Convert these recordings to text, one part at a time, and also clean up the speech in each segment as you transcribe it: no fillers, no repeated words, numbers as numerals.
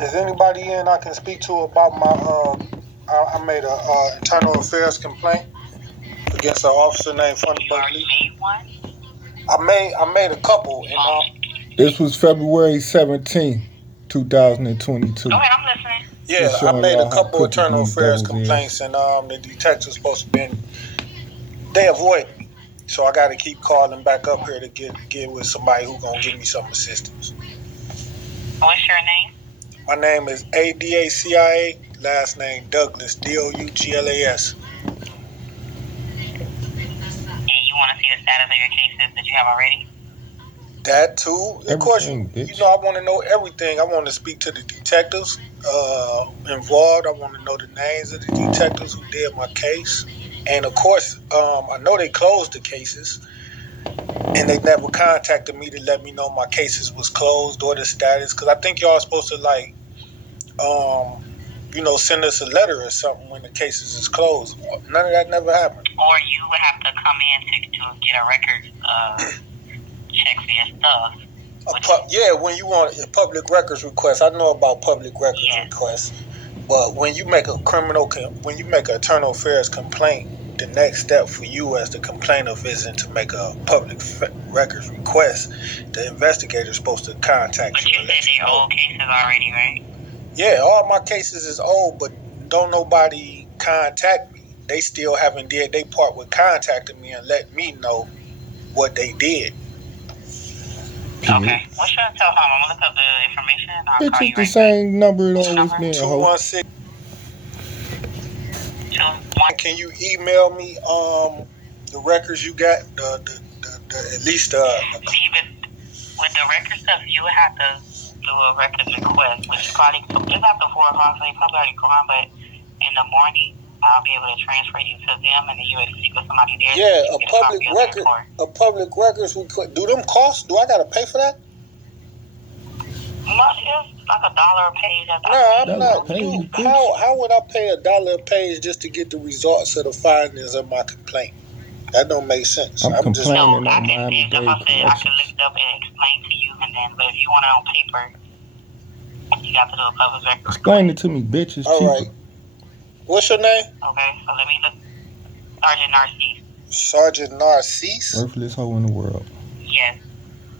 Is anybody in I can speak to about my I made a internal affairs complaint against an officer named Funny You already made one? I made a couple, and this was February 17th, 2022. Go ahead, I'm listening. yeah, I made a couple internal affairs complaints, and the detective's supposed to be they avoid me, so I got to keep calling back up here to get with somebody who's gonna give me some assistance. What's your name? My name is ADACIA, last name Douglas, DOUGLAS. And you want to see the status of your cases that you have already? That too. Of course, you know, I want to know everything. I want to speak to the detectives involved. I want to know the names of the detectives who did my case. And of course, I know they closed the cases, and they never contacted me to let me know my cases was closed or the status. Because I think y'all are supposed to you know, send us a letter or something when the cases is closed. None of that never happened. Or you would have to come in to get a record check for your stuff. Yeah, when you want a public records request, I know about public records requests. But when you make when you make an internal affairs complaint, the next step for you as the complainant isn't to make a public records request. The investigator's supposed to contact you. But you said they're old cases already, right? Yeah, all my cases is old, but don't nobody contact me. They still haven't did their part with contacting me and letting me know what they did. Okay, what's your cell phone? I'm gonna look up the information and I'll call you right back. It's the same number it always been. 216. Can you email me the records you got? The at least See, with the record stuff, you would have to do a records request, which is probably it's after 4 o'clock, so they probably already gone. But in the morning, I'll be able to transfer you to them, and then you would speak with somebody there. Yeah, a public records request. Do them cost? Do I gotta pay for that? No, it's like $1 a page. I'm not. Dude, how would I pay $1 a page just to get the results of the findings of my complaint? That don't make sense. I'm just complaining I can look it up and explain to you, and then, but if you want it on paper, you got to do a public record. Explain it to me, bitch. It's cheaper. Right. What's your name? Okay, so let me look. Sergeant Narcisse. Sergeant Narcisse? Worthless hoe in the world. Yes.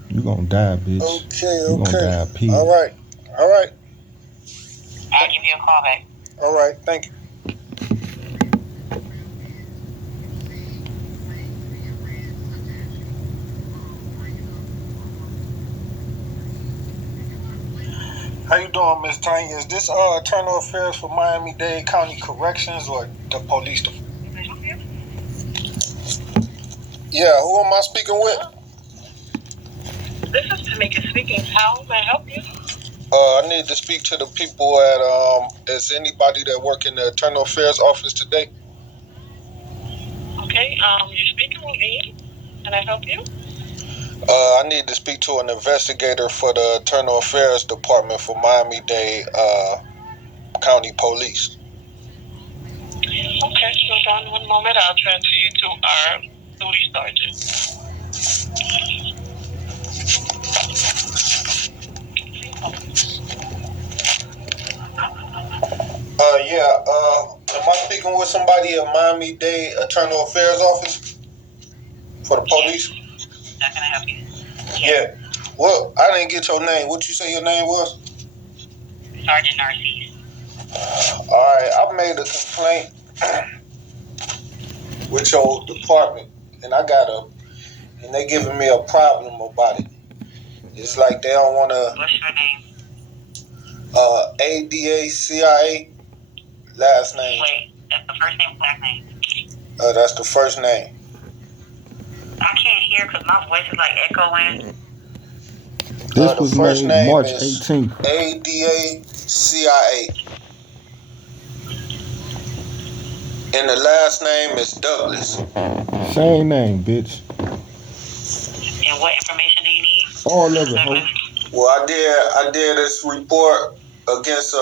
You gonna die, bitch. Okay. You gonna die, pig. All right. I'll give you a call back. All right, thank you. How you doing, Miss Tanya? Is this internal affairs for Miami-Dade County Corrections or the police department? Yeah, who am I speaking with? This is Tamika speaking. How may I help you? I need to speak to the people at, is anybody that work in the internal affairs office today? Okay, you're speaking with me. Can I help you? I need to speak to an investigator for the Internal Affairs Department for Miami-Dade County Police. Okay, hold on one moment. I'll transfer you to our duty sergeant. Am I speaking with somebody at Miami-Dade Internal Affairs Office for the police? How can I help you? Yeah. Well, I didn't get your name. What you say your name was? Sergeant Narcisse. All right, I made a complaint with your department, and and they giving me a problem about it. It's like they don't want to. What's your name? ADACIA, last name. Wait, that's the first name, last name? That's the first name. I can't hear because my voice is like echoing. This was first made March 18th. ADACIA. And the last name is Douglas. Same name, bitch. And what information do you need? All of it. Well, I did this report against an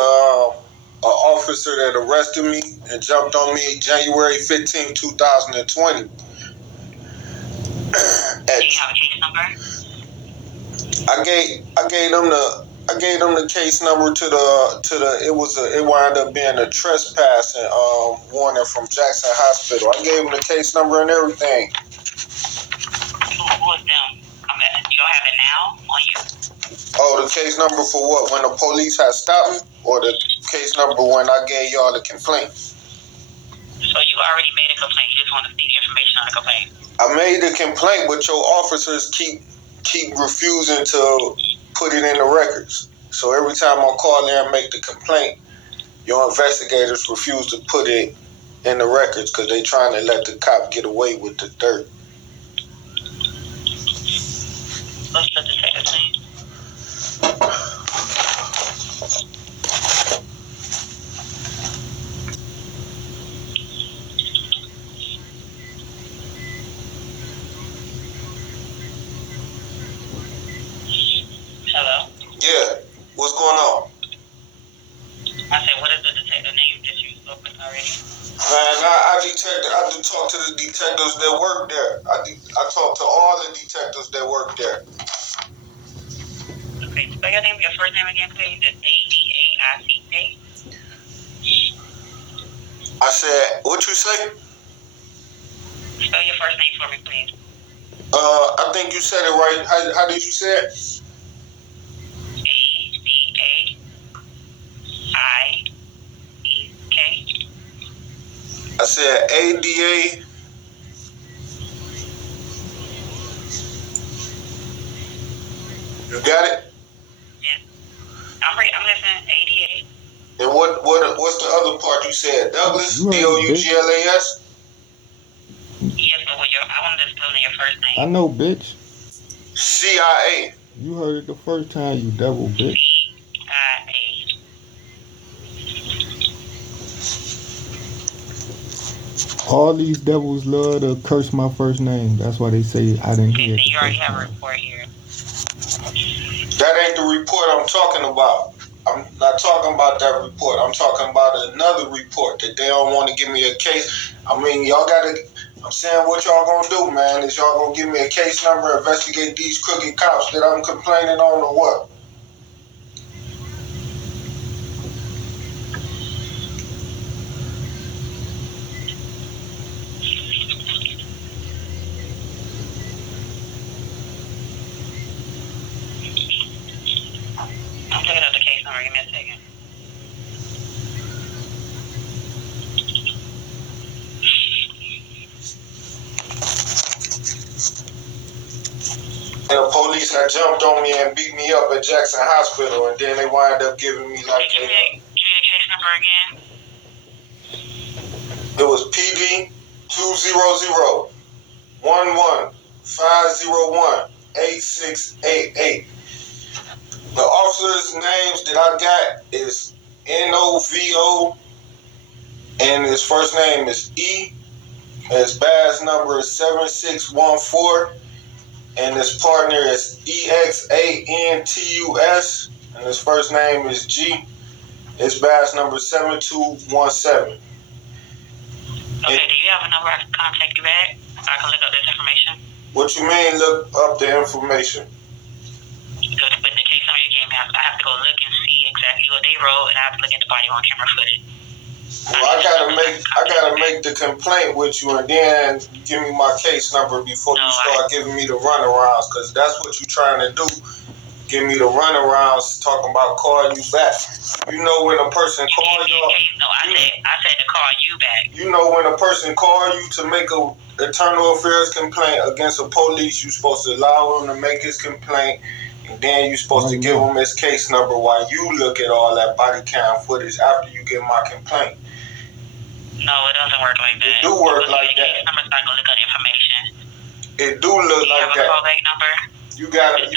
officer that arrested me and jumped on me January 15, 2020. Do you have a case number? I gave them gave them the case number to the. It wound up being a trespassing warning from Jackson Hospital. I gave them the case number and everything. Who was them? You don't have it now on you? Oh, the case number for what? When the police had stopped me, or the case number when I gave y'all the complaint? So you already made a complaint. You just want to see the information on the complaint. I made the complaint, but your officers keep refusing to put it in the records. So every time I call there and make the complaint, your investigators refuse to put it in the records because they trying to let the cop get away with the dirt. What's the detective's name? Hello? Yeah. What's going on? I said, what is the detective name that you spoke with already? Man, I talked to the detectives that work there. I talked to all the detectives that work there. Okay, spell your name, your first name again, please. It's A-D-A-I-C-K. I said, what you say? Spell your first name for me, please. I think you said it right. How did you say it? A-D-A-I-E-K. I said A-D-A. You got it? Yes. I'm listening. A-D-A. And what's the other part you said? Douglas? D-O-U-G-L-A-S? Yes, but I wanted to spell in your first name. I know, bitch. C-I-A. You heard it the first time, you devil, bitch. C-I-A. All these devils love to curse my first name. That's why they say I didn't hear it. You already have a report here. That ain't the report I'm talking about. I'm not talking about that report. I'm talking about another report that they don't want to give me a case. I mean, I'm saying what y'all gonna do, man, is y'all gonna give me a case number, investigate these crooked cops that I'm complaining on, or what? I'm looking up the case number. Give me a second. And the police had jumped on me and beat me up at Jackson Hospital, and then they wind up giving me like Give me the case number again. it was PD 200-11-501-8688. The officers' names that I got is N-O-V-O, and his first name is E. His badge number is 7614, and his partner is EXANTUS, and his first name is G. His badge number is 7217. Okay, do you have a number I can contact you back so I can look up this information? What you mean, look up the information? With the case number you gave me, I have to go look and see exactly what they wrote, and I have to look at the body on camera footage. Well, I gotta make the complaint with you, and then give me my case number before you start giving me the runarounds, because that's what you're trying to do. Give me the runarounds, talking about calling you back. You know when a person calls you. No, I said to call you back. You know when a person calls you to make a internal affairs complaint against a police, you're supposed to allow him to make his complaint, and then you're supposed to give him his case number while you look at all that body cam footage after you get my complaint. No, it doesn't work like that. It do work like that. Case number so I can look at information. It do look like that. You have a callback number? You got a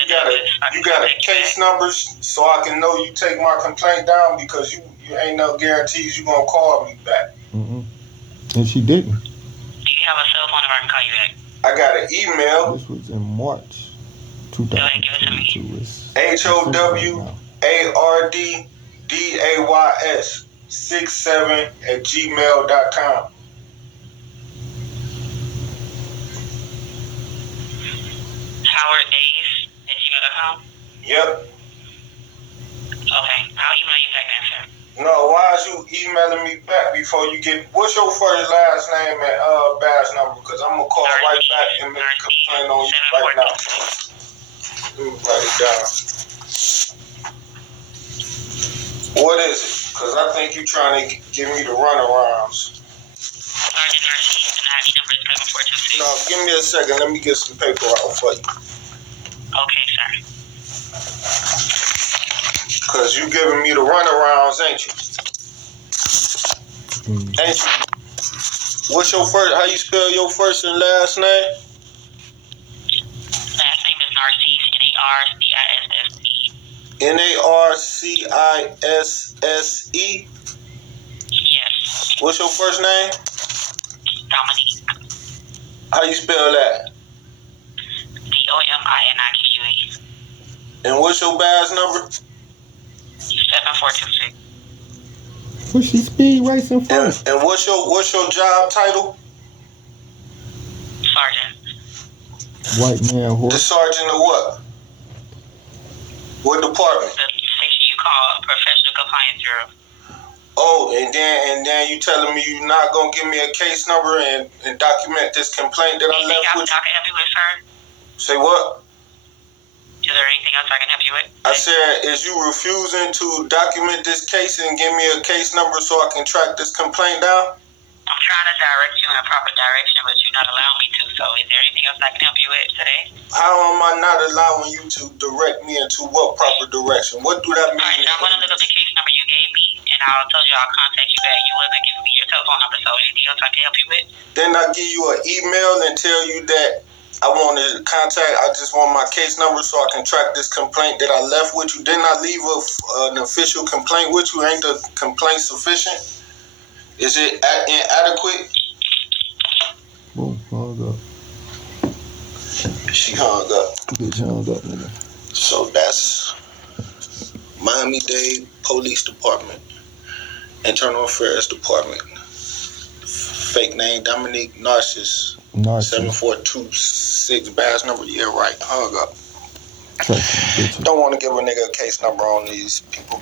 case numbers so I can know you take my complaint down, because you ain't no guarantees you gonna call me back. Mm-mm. And she didn't. Do you have a cell phone number I can call you back? I got an email. This was in March 2022. HOWARDDAYS67@gmail.com. HowardDays@gmail.com? Yep. Okay, I'll email you back then, sir. No, why is you emailing me back before you get... What's your first last name and badge number? Because I'm going to call right back and make a complaint on you right now. Let me write it down. What is it? Because I think you're trying to give me the runarounds. Sergeant Narcisse, and ID number is 7426. No, give me a second. Let me get some paper out for you. Okay, sir. Because you giving me the runarounds, ain't you? Ain't you? What's your first... How you spell your first and last name? Last name is Narcisse, Narcisse? Yes. What's your first name? Dominique. How you spell that? DOMINIQUE. And what's your badge number? 7426. What's she speed racing for? And what's your job title? Sergeant. White man The horse. sergeant of what? What department? The section you call Professional Compliance Bureau. Oh, and then you telling me you're not gonna give me a case number and document this complaint that I left with you? I can help you with, sir? Say what? Is there anything else I can help you with? I said, is you refusing to document this case and give me a case number so I can track this complaint down? I'm trying to direct you in a proper direction, but you're not allowing me to. So is there anything else I can help you with today? How am I not allowing you to direct me into what proper direction? What do that mean? Alright, I'm going to look up the case number you gave me, and I'll tell you I'll contact you back. You wasn't giving me your telephone number, so anything else I can help you with? Then I give you an email and tell you that I want to contact, I just want my case number so I can track this complaint that I left with you. Didn't I leave an official complaint with you? Ain't the complaint sufficient? Is it inadequate? Boom, hung up. She hung up. Bitch hung up, nigga. So that's Miami-Dade Police Department, Internal Affairs Department. Fake name Dominique Narcisse. 7426 badge number. Yeah, right. Hung up. Don't want to give a nigga a case number on these people.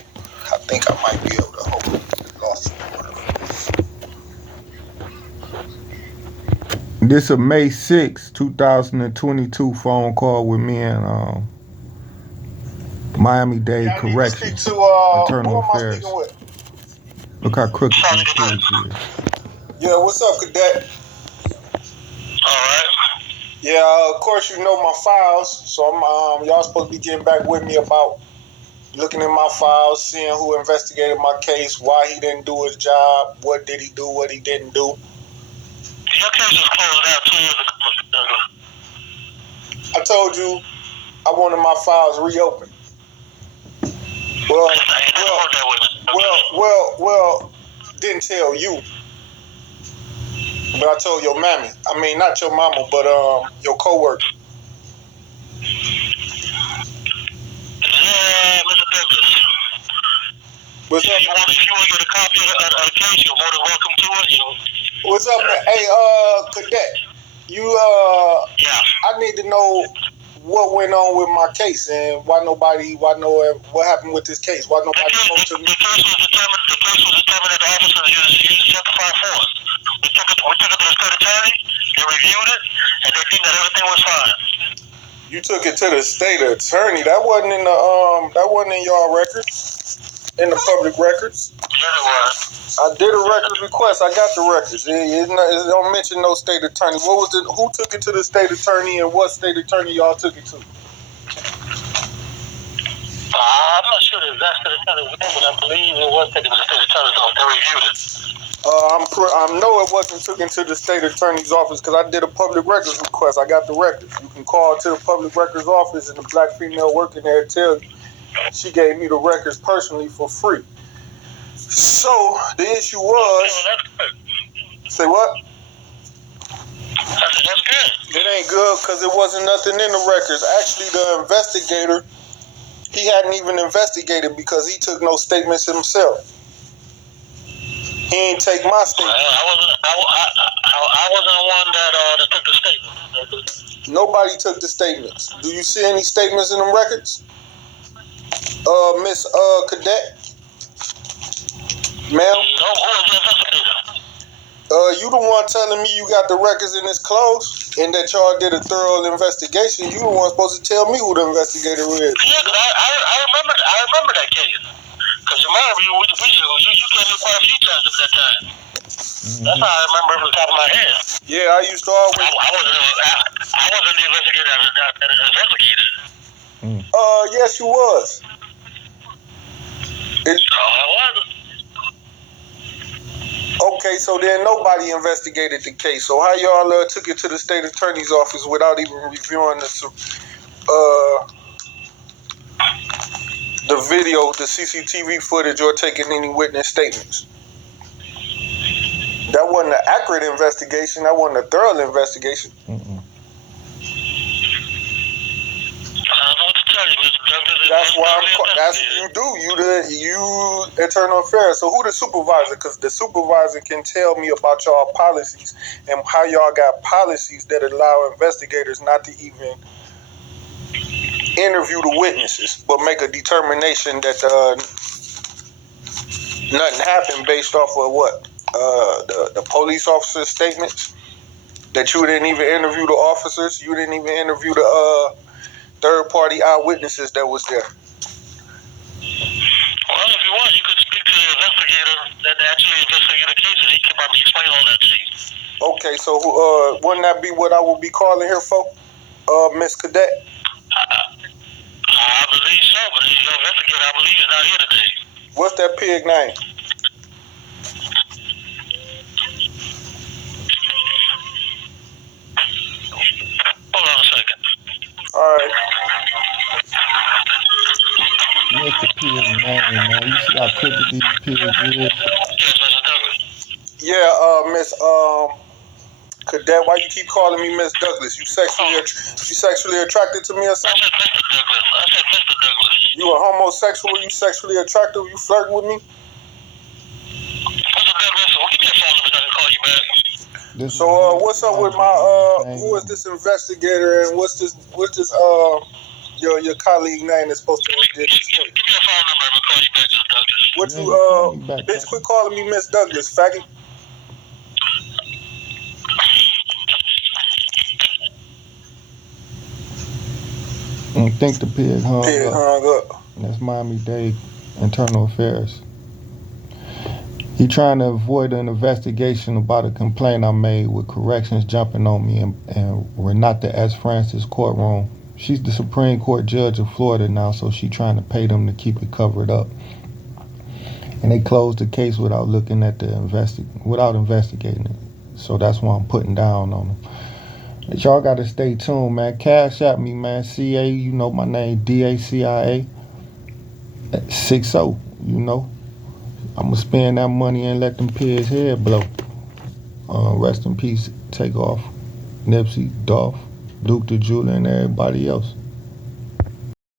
I think I might be able to hold it. Lost. This a May 6, 2022 phone call with me and Miami-Dade Corrections, Internal Affairs. Look how crooked this page is. Yeah, what's up, cadet? Alright. Yeah, of course you know my files, so I'm y'all supposed to be getting back with me about looking at my files, seeing who investigated my case, why he didn't do his job, what did he do, what he didn't do. Your case was closed out 2 years ago. I told you I wanted my files reopened. Well, didn't tell you. But I told your mammy. I mean, not your mama, but your coworker. Yeah, Mr. Douglas. What's up? If you want to get a copy of the case, you're more than welcome to it. What's up, man? Hey, cadet. You Yeah. I need to know what went on with my case and what happened with this case. Why nobody spoke to me? The case was determined at the office of the U.S. Justified Force. We took it to the state attorney. They reviewed it, and they think that everything was fine. You took it to the state attorney. That wasn't in the y'all records, in the public records. Yes, it was. I did a records request. I got the records. It don't mention no state attorney. Who took it to the state attorney and what state attorney y'all took it to? I'm not sure the exact state attorney's name, but I believe it was taken to the state attorney's office. They reviewed it. I know it wasn't taken to the state attorney's office because I did a public records request. I got the records. You can call to the public records office and the black female working there tell you she gave me the records personally for free. So the issue was, say what? That's good. It ain't good because it wasn't nothing in the records. Actually, the investigator, he hadn't even investigated because he took no statements himself. He ain't take my statement. I wasn't the one that took the statement. Nobody took the statements. Do you see any statements in them records? Miss Cadet, ma'am. No, who is the investigator? You the one telling me you got the records in this close and that y'all did a thorough investigation. You the one supposed to tell me who the investigator is. Yeah, cause I remember that case. Cause remember you came in quite a few times at that time. That's how I remember it from the top of my head. Yeah, I used to always. I wasn't the investigator that investigated. Yes, you was. I wasn't. Okay, so then nobody investigated the case. So how y'all took it to the state attorney's office without even reviewing the video, the CCTV footage, or taking any witness statements? That wasn't an accurate investigation. That wasn't a thorough investigation. That's why that's you do. You internal affairs. So who the supervisor? Because the supervisor can tell me about y'all policies and how y'all got policies that allow investigators not to even interview the witnesses, but make a determination that nothing happened based off of what the police officer's statements. That you didn't even interview the officers. You didn't even interview the third-party eyewitnesses that was there. Well, if you want, you could speak to the investigator that actually investigated the case, and he could probably explain all that to you. Okay, so wouldn't that be what I would be calling here for, Miss Cadet? I believe so, but the investigator, I believe, is not here today. What's that pig name? Hold on a second. All right. What's the pig name, man? You see how crooked these pigs is? Yes, Mr. Douglas. Yeah, Miss Cadet, why you keep calling me Miss Douglas? You sexually attracted to me or something? I said Mr. Douglas. You a homosexual? You sexually attractive? You flirting with me? Mr. Douglas, well, give me a phone number so I can call you back. So what's up with my who is this investigator and what's this your colleague name that's supposed to give me a phone number and I'll call you back, Mr. Douglas. What you bitch, quit calling me Miss Douglas, faggot. I think the pig hung up. That's Miami-Dade Internal Affairs. He trying to avoid an investigation about a complaint I made with corrections jumping on me and Renata S. Francis courtroom. She's the Supreme Court judge of Florida now, so she trying to pay them to keep it covered up. And they closed the case without looking at without investigating it. So that's why I'm putting down on them. But y'all gotta stay tuned, man. Cash at me, man. CA, you know my name, DACIA 60, you know. I'ma spend that money and let them pigs head blow. Rest in peace, Take Off, Nipsey, Dolph, Duke the Jeweler, and everybody else.